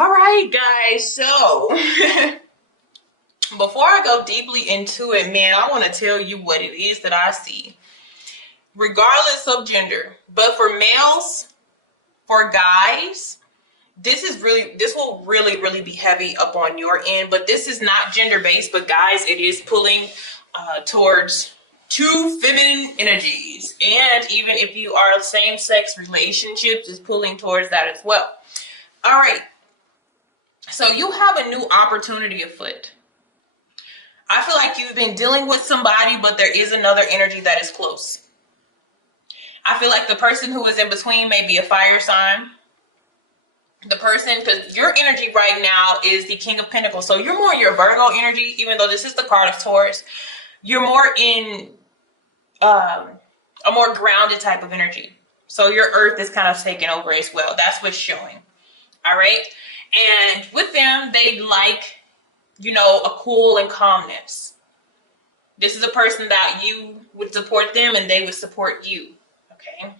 All right, guys. So before I go deeply into it, man, I want to tell you what it is that I see, regardless of gender. But for males, for guys, this will really be heavy up on your end. But this is not gender based. But guys, it is pulling towards two feminine energies, and even if you are same sex relationships, is pulling towards that as well. All right. So you have a new opportunity afoot. I feel like you've been dealing with somebody, but there is another energy that is close. I feel like the person who is in between may be a fire sign. The person, because your energy right now is the King of Pentacles. So you're more your Virgo energy, even though this is the card of Taurus. You're more in a more grounded type of energy. So your earth is kind of taking over as well. That's what's showing. All right. And with them, they like, a cool and calmness. This is a person that you would support them and they would support you. Okay.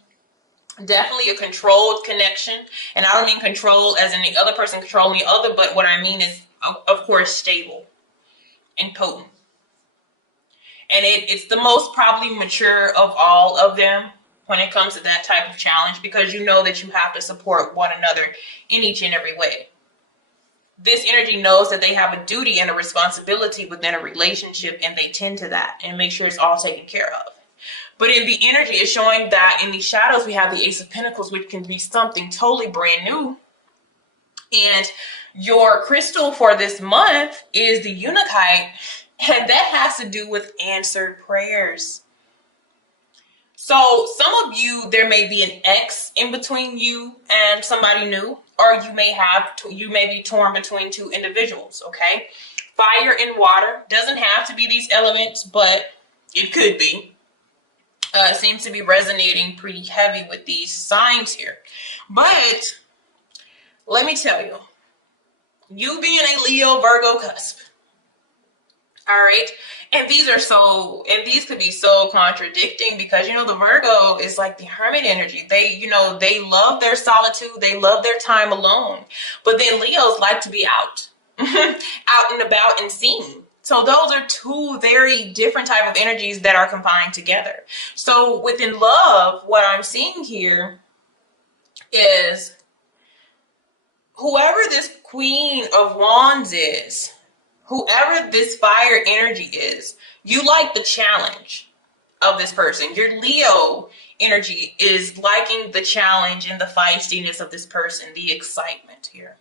Definitely a controlled connection. And I don't mean control as in the other person controlling the other, but what I mean is, of course, stable and potent. And it's the most probably mature of all of them when it comes to that type of challenge, because you know that you have to support one another in each and every way. This energy knows that they have a duty and a responsibility within a relationship, and they tend to that and make sure it's all taken care of. But in the energy, it's showing that in the shadows, we have the Ace of Pentacles, which can be something totally brand new. And your crystal for this month is the Unakite, and that has to do with answered prayers. So some of you, there may be an X in between you and somebody new, or you may be torn between two individuals, okay? Fire and water doesn't have to be these elements, but it could be. Seems to be resonating pretty heavy with these signs here. But let me tell you, you being a Leo Virgo cusp, all right, and these could be so contradicting, because the Virgo is like the hermit energy. They love their solitude, they love their time alone, but then Leos like to be out out and about and seen. So those are two very different type of energies that are combined together. So within love, what I'm seeing here is whoever this Queen of Wands is, whoever this fire energy is, you like the challenge of this person. Your Leo energy is liking the challenge and the feistiness of this person, the excitement here.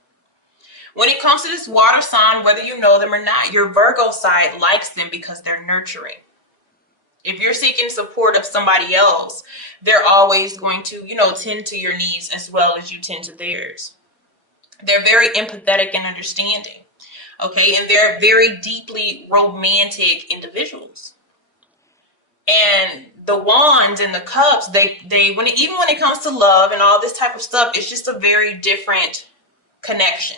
When it comes to this water sign, whether you know them or not, your Virgo side likes them because they're nurturing. If you're seeking support of somebody else, they're always going to, tend to your needs as well as you tend to theirs. They're very empathetic and understanding. Okay, and they're very deeply romantic individuals. And the wands and the cups, even when it comes to love and all this type of stuff, it's just a very different connection.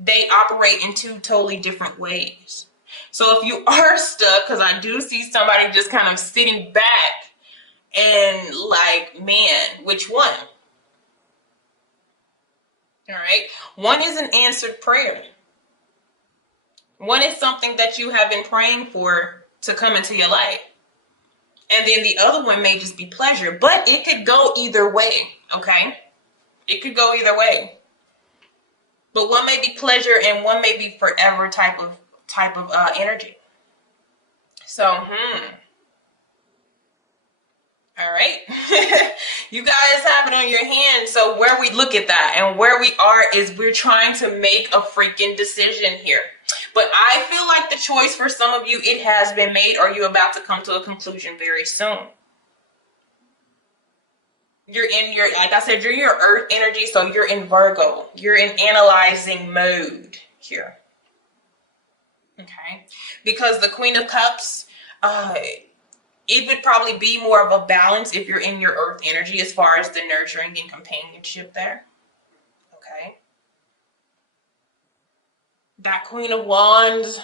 They operate in two totally different ways. So if you are stuck, because I do see somebody just kind of sitting back and like, man, which one? All right. One is an answered prayer. One is something that you have been praying for to come into your life. And then the other one may just be pleasure, but it could go either way. Okay. It could go either way. But one may be pleasure and one may be forever type of energy. So, all right. You guys have it on your hand. So where we look at that and where we are is we're trying to make a freaking decision here. But I feel like the choice for some of you, it has been made, or you're about to come to a conclusion very soon. You're in like I said, you're your earth energy, so you're in Virgo. You're in analyzing mode here. Okay? Because the Queen of Cups, it would probably be more of a balance if you're in your earth energy as far as the nurturing and companionship there. Okay? That Queen of Wands,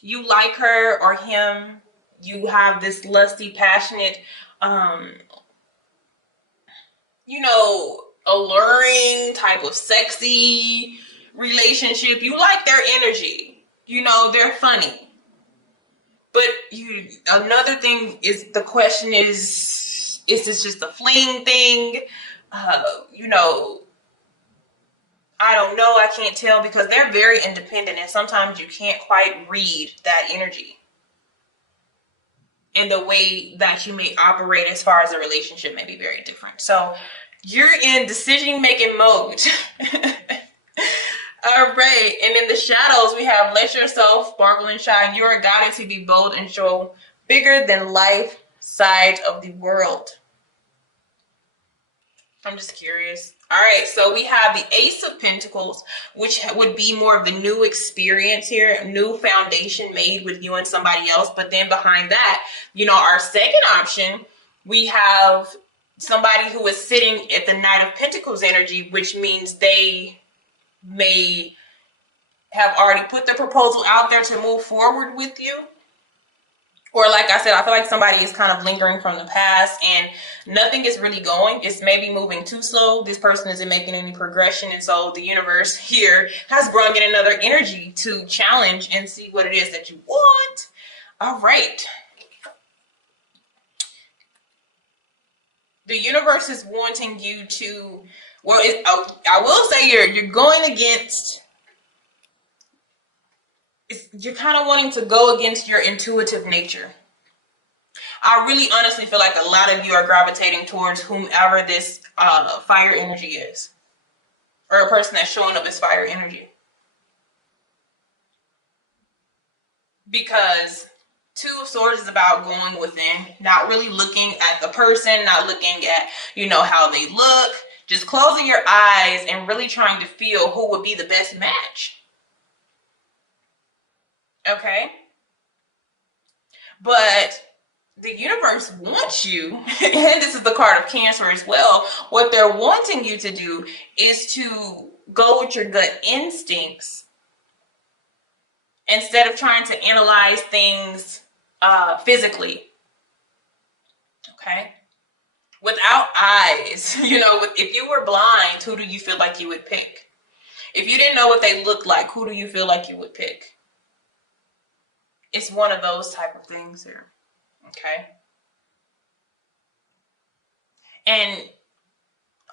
you like her or him, you have this lusty, passionate, alluring, type of sexy relationship. You like their energy. You know, they're funny. But another thing is, the question is this just a fling thing? You know, I don't know. I can't tell, because they're very independent, and sometimes you can't quite read that energy and the way that you may operate as far as a relationship may be very different. So you're in decision-making mode. All right. And in the shadows, we have let yourself sparkle and shine. You are guided to be bold and show bigger than life side of the world. I'm just curious. All right, so we have the Ace of Pentacles, which would be more of the new experience here, new foundation made with you and somebody else. But then behind that, you know, our second option, we have somebody who is sitting at the Knight of Pentacles energy, which means they may have already put their proposal out there to move forward with you. Or like I said, I feel like somebody is kind of lingering from the past and nothing is really going. It's maybe moving too slow. This person isn't making any progression. And so the universe here has brought in another energy to challenge and see what it is that you want. All right. The universe is wanting you to, well, I will say you're going against, you're kind of wanting to go against your intuitive nature. I really honestly feel like a lot of you are gravitating towards whomever this fire energy is, or a person that's showing up as fire energy. Because Two of Swords is about going within, not really looking at the person, not looking at, you know, how they look, just closing your eyes and really trying to feel who would be the best match. Okay? But the universe wants you, and this is the card of Cancer as well, what they're wanting you to do is to go with your gut instincts instead of trying to analyze things physically. Okay? Without eyes, you know, if you were blind, who do you feel like you would pick? If you didn't know what they looked like, who do you feel like you would pick? It's one of those type of things here. Okay. And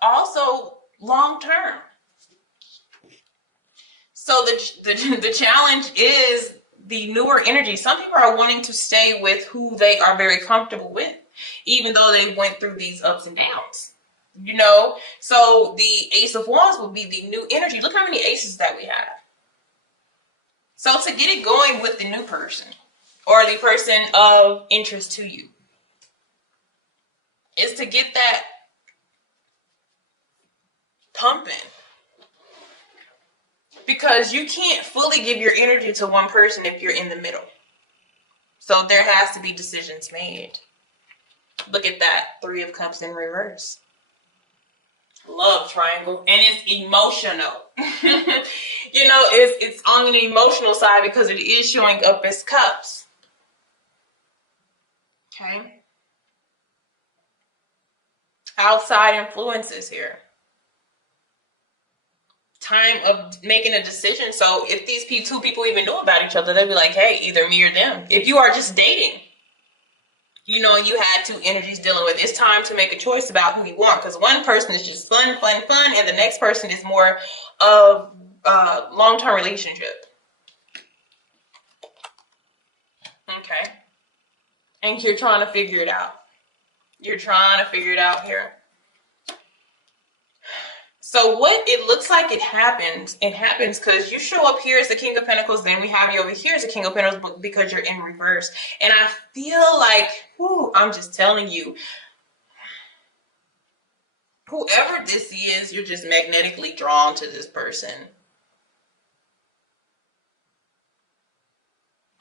also long term. So the challenge is the newer energy. Some people are wanting to stay with who they are very comfortable with, even though they went through these ups and downs. You know, so the Ace of Wands will be the new energy. Look how many aces that we have. So to get it going with the new person or the person of interest to you is to get that pumping. Because you can't fully give your energy to one person if you're in the middle. So there has to be decisions made. Look at that. 3 of Cups in reverse. Love triangle. And it's emotional. You know, it's on an emotional side because it is showing up as cups. Okay. Outside influences here. Time of making a decision. So if these two people even knew about each other, they'd be like, hey, either me or them. If you are just dating, you know, you had 2 energies dealing with, it's time to make a choice about who you want. Because one person is just fun, and the next person is more of a long-term relationship. Okay. And you're trying to figure it out. You're trying to figure it out here. So what it looks like it happens because you show up here as the King of Pentacles, then we have you over here as the King of Pentacles because you're in reverse. And I feel like, I'm just telling you, whoever this is, you're just magnetically drawn to this person.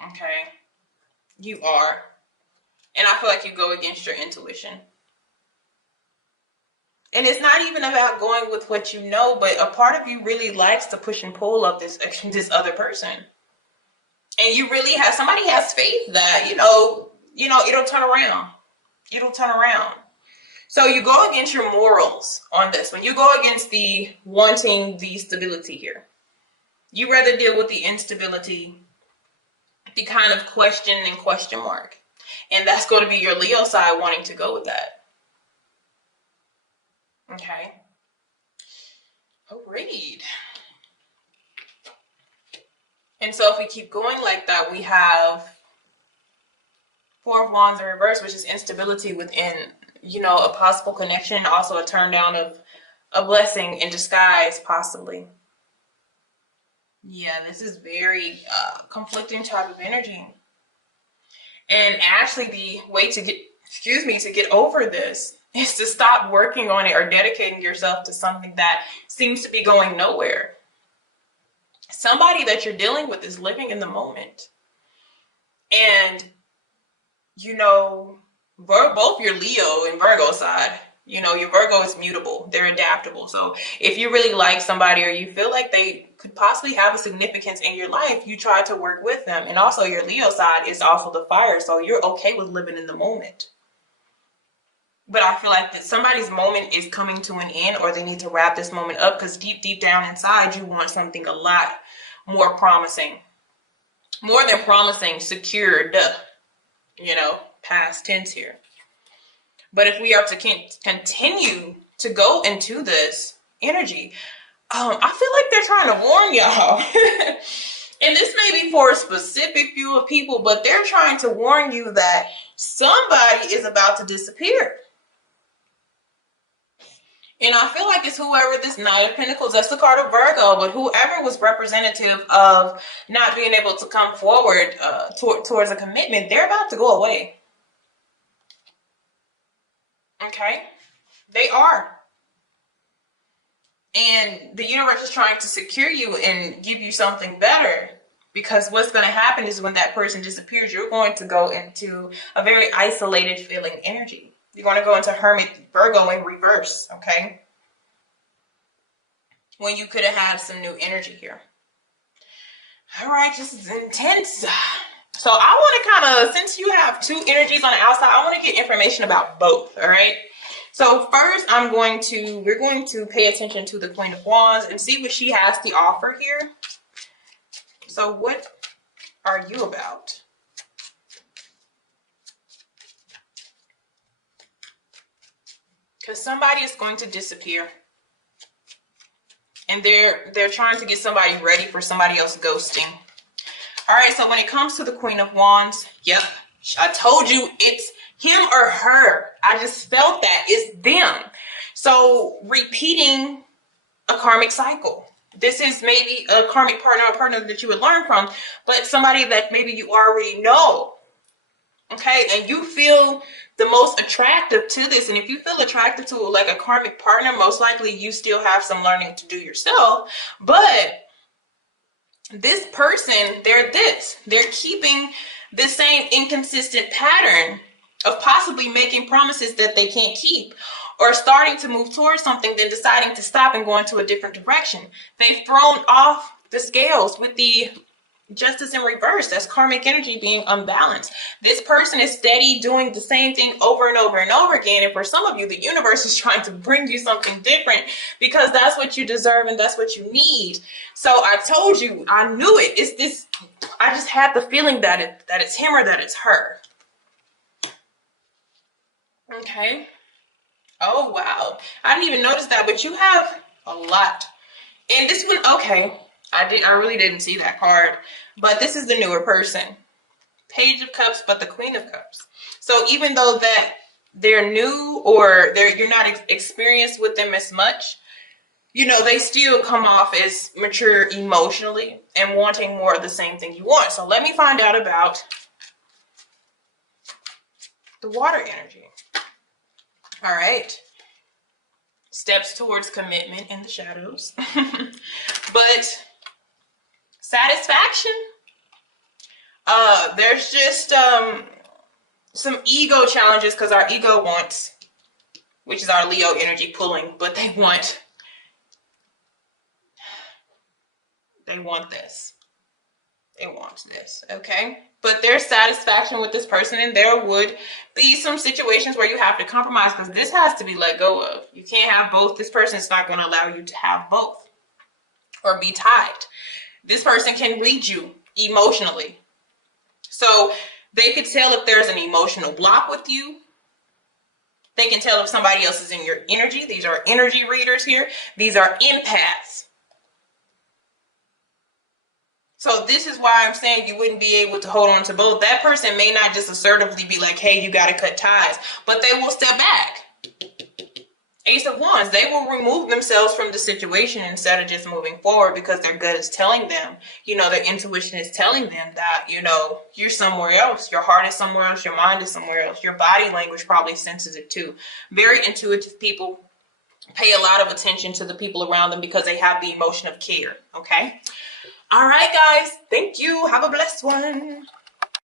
Okay? You are. And I feel like you go against your intuition. And it's not even about going with what you know, but a part of you really likes the push and pull of this other person. And you really have, somebody has faith that, you know, it'll turn around. It'll turn around. So you go against your morals on this. When you go against the wanting the stability here, you rather deal with the instability, the kind of question and question mark. And that's going to be your Leo side wanting to go with that. Okay. Oh, read. And so if we keep going like that, we have Four of Wands in reverse, which is instability within, you know, a possible connection, also a turn down of a blessing in disguise, possibly. Yeah, this is very conflicting type of energy. And actually the way to get over this is to stop working on it or dedicating yourself to something that seems to be going nowhere. Somebody that you're dealing with is living in the moment. And, you know, both your Leo and Virgo side, you know, your Virgo is mutable. They're adaptable. So if you really like somebody or you feel like they could possibly have a significance in your life, you try to work with them. And also your Leo side is also the fire. So you're okay with living in the moment. But I feel like that somebody's moment is coming to an end, or they need to wrap this moment up, because deep down inside, you want something a lot more promising. More than promising, secured, you know, past tense here. But if we are to continue to go into this energy, I feel like they're trying to warn y'all. And this may be for a specific few of people, but they're trying to warn you that somebody is about to disappear. And I feel like it's whoever this Knight of Pentacles, that's the card of Virgo, but whoever was representative of not being able to come forward towards a commitment, they're about to go away. Okay? They are. And the universe is trying to secure you and give you something better. Because what's going to happen is when that person disappears, you're going to go into a very isolated feeling energy. You're going to go into Hermit Virgo in reverse, okay? When you could have had some new energy here. All right, this is intense. So I want to kind of, since you have two energies on the outside, I want to get information about both, all right? So first, we're going to pay attention to the Queen of Wands and see what she has to offer here. So what are you about? Because somebody is going to disappear. And they're trying to get somebody ready for somebody else ghosting. All right, so when it comes to the Queen of Wands, yep, I told you it's him or her. I just felt that. It's them. So repeating a karmic cycle. This is maybe a karmic partner, a partner that you would learn from, but somebody that maybe you already know. Okay, and you feel the most attractive to this. And if you feel attracted to like a karmic partner, most likely you still have some learning to do yourself. But this person, they're keeping the same inconsistent pattern of possibly making promises that they can't keep, or starting to move towards something, then deciding to stop and go into a different direction. They've thrown off the scales with the Justice in reverse. That's karmic energy being unbalanced. This person is steady doing the same thing over and over and over again. And for some of you, the universe is trying to bring you something different because that's what you deserve and that's what you need. So I told you, I knew it. It's this. I just had the feeling that it's him or that it's her. Okay. Oh, wow. I didn't even notice that, but you have a lot. And this one, okay. I really didn't see that card, but this is the newer person. Page of Cups, but the Queen of Cups. So even though that they're new or you're not experienced with them as much, you know, they still come off as mature emotionally and wanting more of the same thing you want. So let me find out about the water energy. All right. Steps towards commitment in the shadows. But satisfaction. There's just some ego challenges because our ego wants, which is our Leo energy pulling, but they want this. They want this, okay? But there's satisfaction with this person, and there would be some situations where you have to compromise because this has to be let go of. You can't have both. This person's not going to allow you to have both or be tied. This person can read you emotionally. So they could tell if there's an emotional block with you. They can tell if somebody else is in your energy. These are energy readers here. These are empaths. So this is why I'm saying you wouldn't be able to hold on to both. That person may not just assertively be like, hey, you got to cut ties, but they will step back. Ace of Wands, they will remove themselves from the situation instead of just moving forward because their gut is telling them, their intuition is telling them that, you're somewhere else. Your heart is somewhere else. Your mind is somewhere else. Your body language probably senses it too. Very intuitive people pay a lot of attention to the people around them because they have the emotion of care. Okay. All right, guys. Thank you. Have a blessed one.